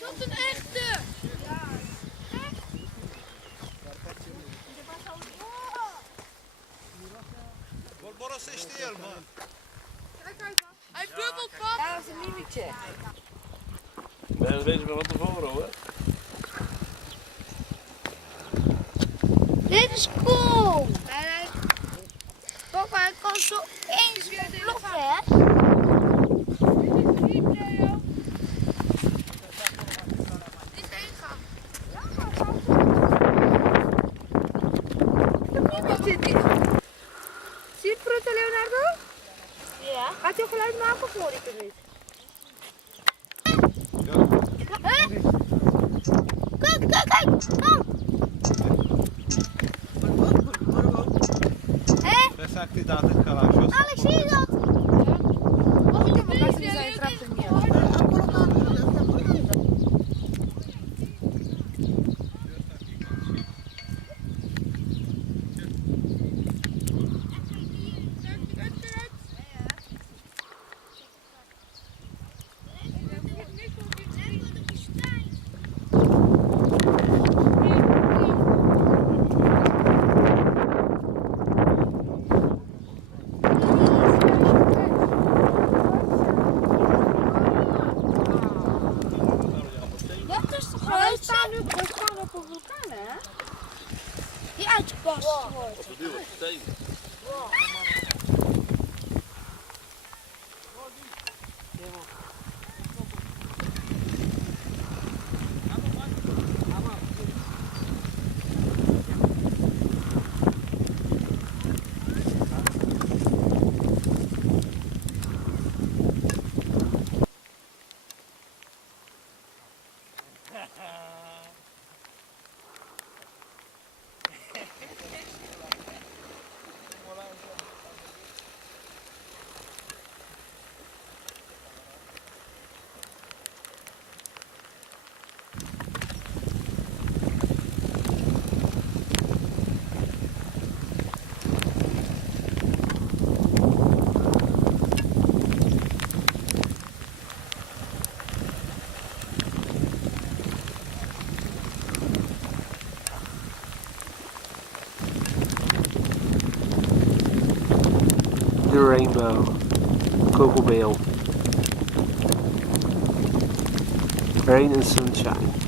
Dat een echte! Ja, echt? Borosește el, mă! Hij bubbelt, pap! Dat is een mimietje. Ben je bezig met wat tevoren hoor? Dit is cool! Papa, hij kan zo eens ploffen, hè? Zie je het prutten, Leonardo? Ja. Gaat je geluid maken of hoor ik het niet? Kijk, kijk, kijk! Hé? Trebuie să activat încă la jos. Alex, zie je dat? Uite mă, ca să nu s-a intrat în el. We staan op een vulkaan, hè? Die uitgepast wordt. Wat bedoel je? Steen. The rainbow, Kogelbeel, rain and sunshine.